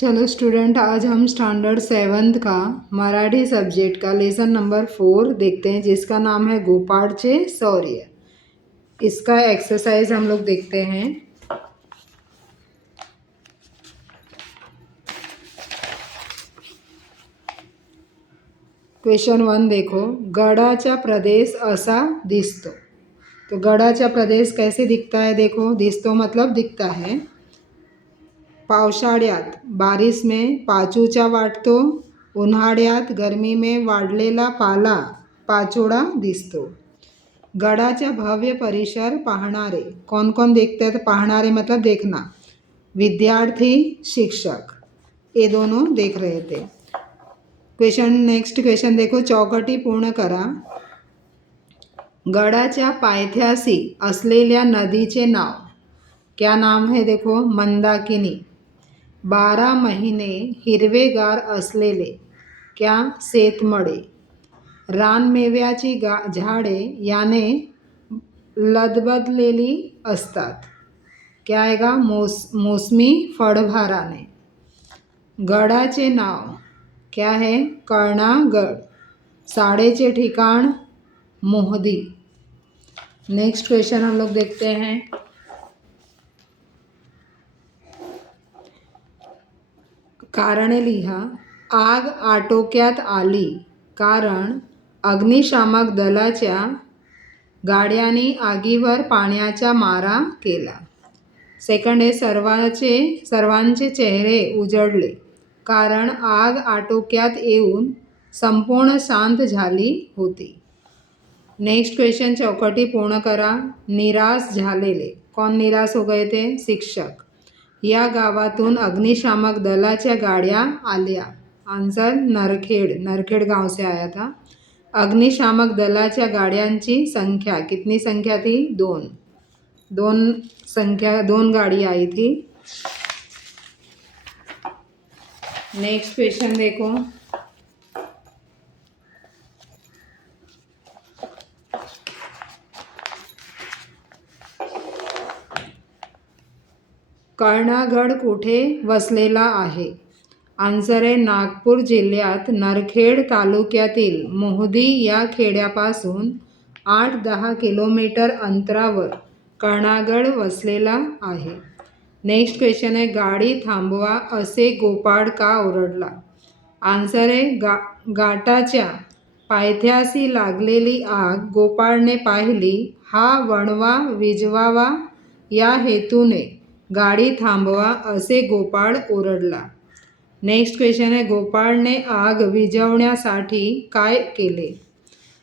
चलो स्टूडेंट, आज हम standard 7th का मराठी सब्जेक्ट का लेसन नंबर 4 देखते हैं, जिसका नाम है गोपाळचे शौर्य। इसका एक्सरसाइज हम लोग देखते हैं। क्वेश्चन 1 देखो, गडाचा प्रदेश असा दिसतो। तो गडाचा प्रदेश कैसे दिखता है? देखो, दिसतो मतलब दिखता है। पावसाळ्यात बारिश में पाचूचा वाटतो, उन्हाळ्यात गरमी में वाढलेला पाचोळा दिसतो। गडाचा भव्य परिसर पाहणारे, कौन कौन देखते हैं? तो पाहणारे मतलब देखना, विद्यार्थी, शिक्षक, ये दोनों देख रहे थे। नेक्स्ट क्वेश्चन देखो, चौकटी पूर्ण करा। गडाच्या पायथ्याशी असलेल्या नदीचे नाव, क्या नाम है? देखो, मंदाकिनी। 12 महिने हिरवेगार असलेले, क्या? शेतमळे। रानमेव्याची झाडे याने लदबदलेली असतात, क्या आएगा? मोसमी फळभाराने। गडाचे नाव क्या है? कर्णागड। साडेचे ठिकाण मोहदी। नेक्स्ट क्वेश्चन हम लोग देखते हैं। कारणे लिहा। आग आटोक्यात आली कारण अग्निशामक दलाच्या गाड्यांनी आगीवर पाण्याचा मारा केला। सेकंड आहे, सर्वांचे चेहरे उजळले कारण आग आटोक्यात येऊन संपूर्ण शांत झाली होती। नेक्स्ट क्वेश्चन, चौकटी पूर्ण करा। निराश झालेले, कौन निराश हो गए थे? शिक्षक। या गावातून अग्निशामक दलाच्या गाड्या आल्या। आंसर नरखेड गांव से आया था। अग्निशामक दलाच्या गाड्यांची संख्या, कितनी संख्या थी? 2 गाड़ी आई थी। नेक्स्ट क्वेश्चन देखो, कर्णागड कुठे वसलेला आहे? आन्सर आहे नागपूर जिल्ह्यात नरखेड तालुक्यातील मोहदी या खेड्यापासून 8-10 किलोमीटर अंतरावर कर्णागड वसलेला आहे। नेक्स्ट क्वेश्चन आहे, गाडी थांबवा असे गोपाळ का ओरडला? आन्सर आहे घाटाच्या पायथ्याशी लागलेली आग गोपाळने पाहिली, हा वणवा विझवावा या हेतूने गाडी थांबवा असे गोपाळ ओरडला। नेक्स्ट क्वेश्चन आहे, गोपाळने आग विझवण्यासाठी काय केले?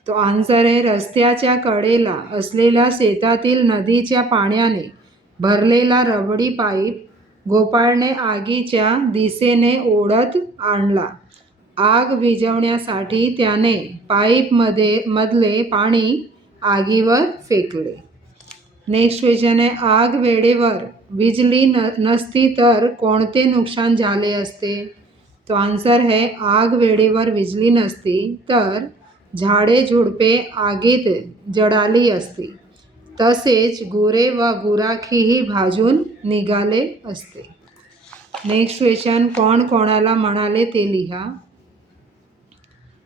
तो आन्सर आहे रस्त्याच्या कडेला असलेल्या शेतातील नदीच्या पाण्याने भरलेला रबडी पाईप गोपाळने आगीच्या दिशेने ओढत आणला। आग विझवण्यासाठी त्याने पाईपमधले पाणी आगीवर फेकले। नेक्स्ट क्वेश्चन आहे, आग वेळेवर विझली नसती तर कोणते नुकसान झाले असते? तो आन्सर है आग वेळेवर विझली नसती तर झाडे झुडपे आगीत जळाली असती, तसेच गुरे व गुराखीही भाजून निघाले असते। नेक्स्ट क्वेश्चन, कोण कोणाला म्हणाले ते लिहा।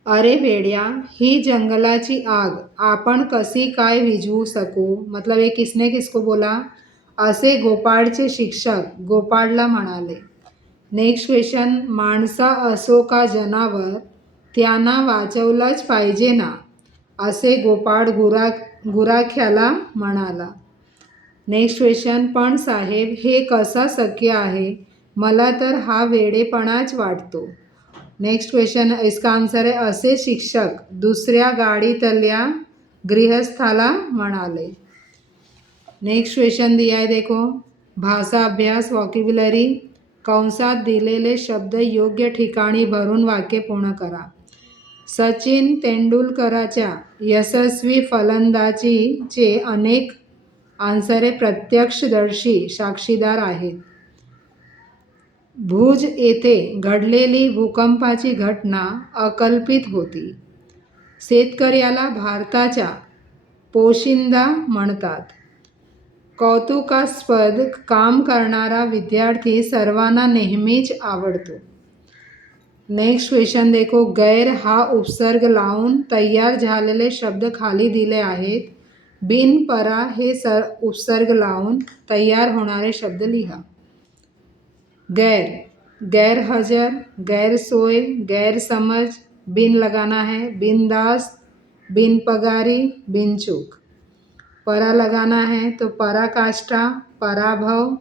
अरे वेड्या, ही जंगलाची आग आपण कशी काय विझवू शकू? मतलब ये किसने किसको बोला? असे गोपाळचे शिक्षक गोपाळला म्हणाले। नेक्स्ट क्वेश्चन, माणसा असो का जनावर त्यांना वाचवलंच पाहिजे ना, असे गोपाळ गुराख्याला म्हणाला। नेक्स्ट क्वेश्चन, पण साहेब हे कसं शक्य आहे? मला तर हा वेडेपणाच वाटतो। नेक्स्ट क्वेश्चन, इसका आन्सर आहे असे शिक्षक दुसऱ्या गाडीतल्या गृहस्थाला म्हणाले। नेक्स्ट क्वेश्चन दिया है, देखो, भाषा अभ्यास वॉकॅब्युलरी, कंसात दिलेले शब्द योग्य ठिकाणी भरून वाक्य पूर्ण करा। सचिन तेंडुलकरच्या यशस्वी फलंदाजीचे अनेक आन्सर प्रत्यक्षदर्शी साक्षीदार आहेत। भुज येथे घडलेली भूकंपाची घटना अकल्पित होती। शेतकऱ्याला भारताचा पोशिंदा म्हणतात। कौतुकास्पद काम करणारा विद्यार्थी सर्वांना नेहमीच आवडतो. नेक्स्ट क्वेश्चन देखो. गैर हा उपसर्ग लावून तयार झालेले शब्द खाली दिले आहेत. बिन परा हे उपसर्ग लावून तयार होणारे शब्द लिहा. गैर, गैरहजर, गैरसोय, गैरसमझ, बिन लगाना है, बिनदास्त, बिन पगारी, बिनचूक. परा लगाना है तो पराकाष्ठा, पराभव,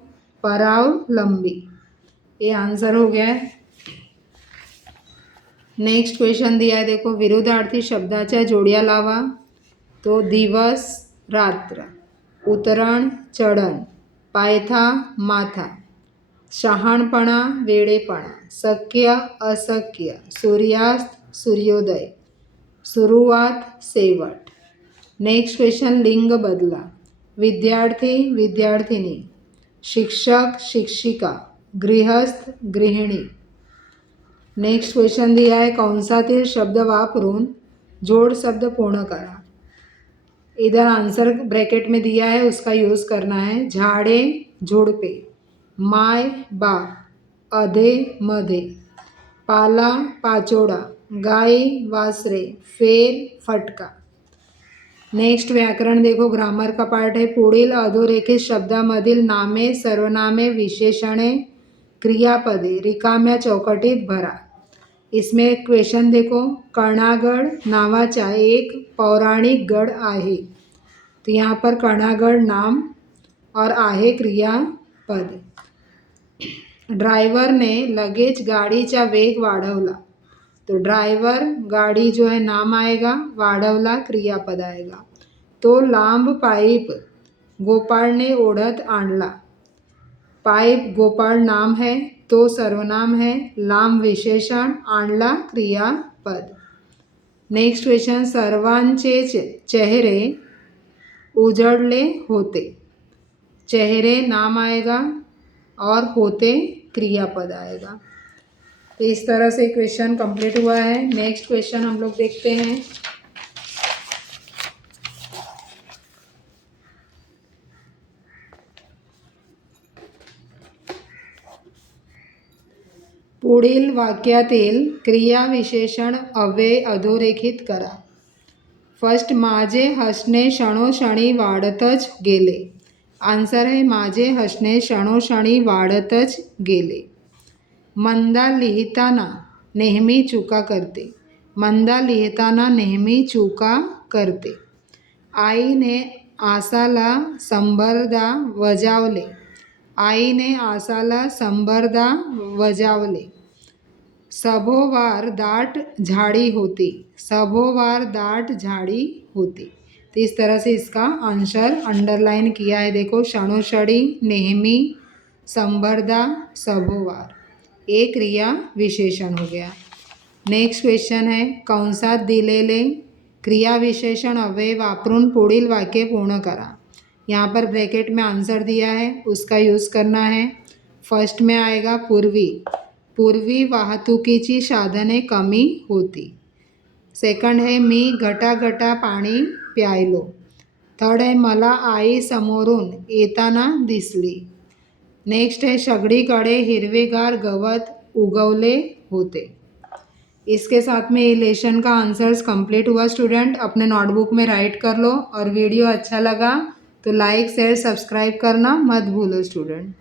परावलंबी. ये आंसर हो गया है. नेक्स्ट क्वेश्चन दिया है देखो. विरुद्धार्थी शब्दाच्या जोड्या लावा. तो दिवस, रात्र, उतरण, चढण, पायथा, माथा, शहाणपणा, वेडेपणा, शक्य, अशक्य, सूर्यास्त, सूर्योदय, सुरुवात, शेवट. Next question. लिंग बदला. विद्यार्थी, विद्यार्थिनी, शिक्षक, शिक्षिका, गृहस्थ, गृहिणी. नेक्स्ट क्वेश्चन दिया है. कंसातील शब्द वापरून जोड़ शब्द पूर्ण करा. इधर आंसर ब्रैकेट में दिया है, उसका यूज़ करना है. झाड़े, झुडपे, माय, बाप, अधे, मध्ये, पाला, पाचोडा, गाय, वासरे, फेर, फटका. नेक्स्ट व्याकरण देखो. ग्रामर का पार्ट है. पुढील अधोरेखित शब्दामधील नामे, सर्वनामे, विशेषणे, क्रियापदे रिकाम्या चौकटीत भरा. इसमें एक क्वेश्चन देखो. कर्णागड नावाचा एक पौराणिक गड आहे. तो यहाँ पर कर्णागड नाम और आहे क्रियापद. ड्रायव्हरने लगेच गाडीचा वेग वाढवला. तो ड्रायव्हर, गाडी जो है नाम आएगा, वाढवला क्रियापद आएगा. तो लांब पाईप गोपाळने ओढत आणला. पाईप गोपाळ नाम है, तो सर्वनाम है, लांब विशेषण, आणला क्रियापद. Next question. सर्वांचे चेहरे उजळले होते. चेहरे नाम आएगा और होते क्रियापद आएगा. तो इस तरह से क्वेश्चन कंप्लीट हुआ है. नेक्स्ट क्वेश्चन हम लोग देखते हैं. पुढील वाक्यातील क्रियाविशेषण अव्यय अधोरेखित करा. फर्स्ट. माझे हसणे क्षणोक्षणी वाढतच गेले. आन्सर है माझे हसणे क्षणोक्षणी वाढतच गेले. मंदा लिहिताना नेहमी चुका करते. मंदा लिहिताना नेहमी चुका करते. आईने आसाला शंभरदा वजावले. आईने आसाला शंभरदा वजावले. सभोवार दाट झाड़ी होती. सभोवार दाट झाड़ी होती. तो इस तरह से इसका आंसर अंडरलाइन किया है. देखो. क्षणोक्षणी, नेहमी, शंभरदा, सभोवार. एक क्रिया विशेषण हो गया. नेक्स्ट क्वेश्चन है. कंसात दिलेले क्रियाविशेषण अव्यय वापरून पुढील वाक्य पूर्ण करा. यहाँ पर ब्रैकेट में आंसर दिया है, उसका यूज़ करना है. फर्स्ट में आएगा पूर्वी. पूर्वी वाहतुकीची साधने कमी होती. सेकंड है मी घटाघटा पाणी प्यायलो. थर्ड है मला आई समोरून येताना दिसली. नेक्स्ट है सगळीकडे हिरवेगार गवत उगवले होते. इसके साथ में ये लेसन का आंसर्स कंप्लीट हुआ. स्टूडेंट अपने नोटबुक में राइट कर लो और वीडियो अच्छा लगा तो लाइक शेयर सब्सक्राइब करना मत भूलो स्टूडेंट.